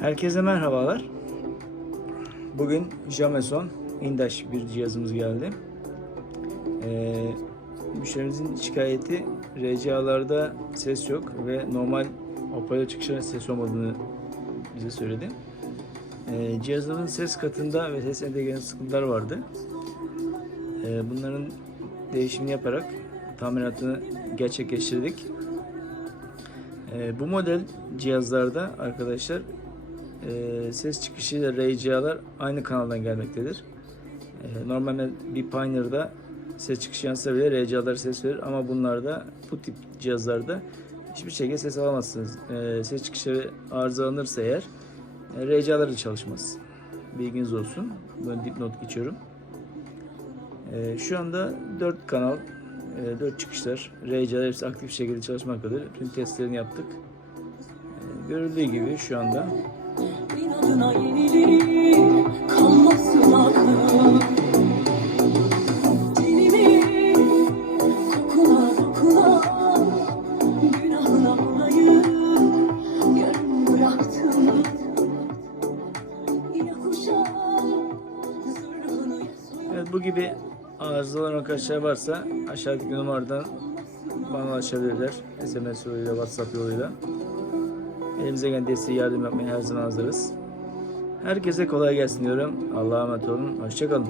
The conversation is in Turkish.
Herkese merhabalar. Bugün Jameson Indaş bir cihazımız geldi. Ee, müşterimizin şikayeti RCA'larda ses yok ve normal hoparlör çıkışlarında ses olmadığını bize söyledi. Ee, cihazımın ses katında ve ses entegrasyon sıkıntılar vardı. Ee, bunların değişimini yaparak tamiratını gerçekleştirdik. Ee, bu model cihazlarda arkadaşlar e, ses çıkışıyla RCA'lar aynı kanaldan gelmektedir. E, normalde bir Pioneer'da ses çıkışı yansısa bile RCA'lar ses verir ama bunlarda bu tip cihazlarda hiçbir şekilde ses alamazsınız. E, ses çıkışları arızalanırsa eğer e, RCA'lar da çalışmaz. Bilginiz olsun. Ben dipnot geçiyorum. E, şu anda 4 kanal, 4 çıkışlar, RCA'lar hepsi aktif şekilde çalışmaktadır. Tüm testlerini yaptık. E, görüldüğü gibi şu anda Evet bu gibi arızalar arkadaşlar varsa aşağıdaki numaradan bana ulaşabilirler. SMS yoluyla, WhatsApp yoluyla. Elimize gelen desteği yardım yapmaya her zaman hazırız. Herkese kolay gelsin diyorum. Allah'a emanet olun. Hoşçakalın.